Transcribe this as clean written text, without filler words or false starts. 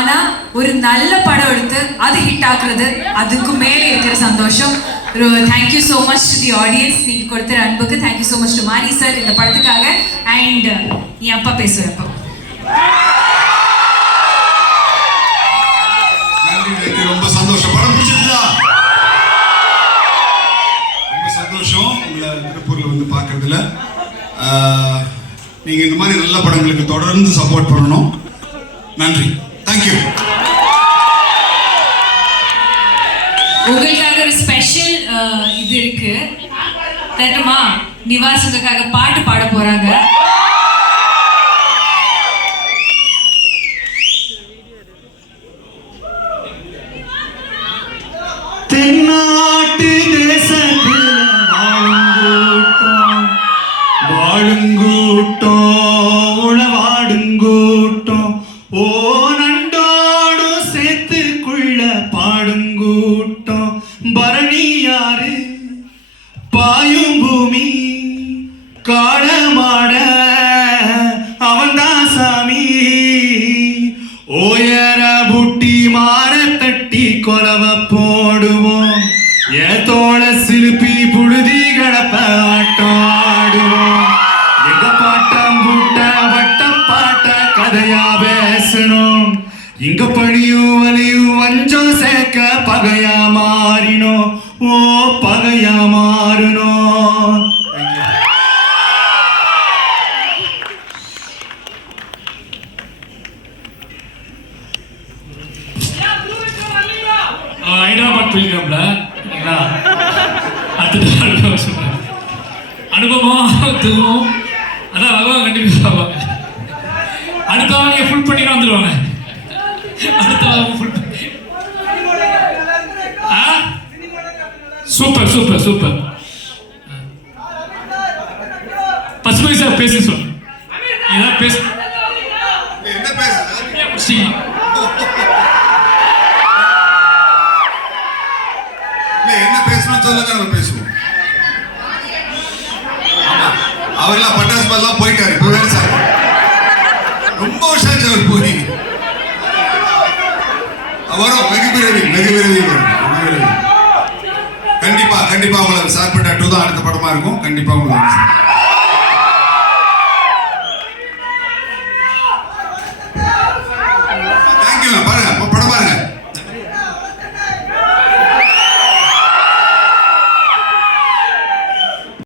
ஆனா ஒரு நல்ல படம் எடுத்து அது ஹிட் ஆக்குறது அதுக்கு மேலே இருக்கிற சந்தோஷம். Thank you so much to the audience, நீங்க கொடுத்த அன்புக்கு. தேங்க்யூ ஸோ மச் டு மாரி சார் இந்த படத்துக்காக. அண்ட் என் அப்பா பேசுவேன் அப்பா. ரொம்ப சந்தோஷம். படம் பிடிச்சிருந்தா ரொம்ப சந்தோஷம் உங்களை திருப்பூர்ல வந்து பார்க்கறதுல. நீங்க இந்த மாதிரி நல்ல படங்களுக்கு தொடர்ந்து சப்போர்ட் பண்ணணும். நன்றி. தேங்க்யூ. உங்களுக்காக ஒரு ஸ்பெஷல் இது இருக்கு தெரியுமா? நிவாஸ் உங்களுக்காக பாட்டு பாட போறாங்க. தென்னாட்டு தேசத்தில் வாழுங்கூட்டம் உழவாடுங்கூட்டம் ஓ நண்டோடும் சேர்த்துக்குள்ள பாடுங்கூட்டம் பரணியாறு பாயும் பூமி காடமாட அவன்தான் சாமி ஓயர புட்டி மாற தட்டி கொலவ போடுவோம் ஏத்தோட சிலுப்பி புழுதி கடப்ப ஆட்டம் ஆடுவோம் எங்க பாட்டம் கூட்ட வட்ட பாட்ட கதையா பேசணும் இங்க பணியும் வலியும் வஞ்சம் சேர்க்க பகையா மாறினோம் ஓ பகையா மாறினோம். ஹைதராபாத் போயிருக்காப்ல அனுபவம் துவம் அதான் வருவாங்க, கண்டிப்பாக வருவாங்க. அடுத்தவங்க நீங்கள் ஃபுல் பண்ணிட்டு வந்துடுவாங்க. அடுத்தவங்க ஃபுல் சூப்பர் சூப்பர் சூப்பர். பசுமை சார் பேசி சொல்லு. ஏதாவது பேச என்ன பேச என்ன பேசணும் சொல்லுங்க, நம்ம பேசுவோம். அவர்லாம் பட்டாசு பால்லாம் போயிட்டாரு. இப்ப வேலை சார் ரொம்ப வருஷம் ஆச்சு அவர் போய். வரும் வெகு விரைவில் வரும். கண்டிப்பா கண்டிப்பா உங்களை சார்பட்ட 2 தான் அடுத்த படமா இருக்கும். கண்டிப்பா உங்களுக்கு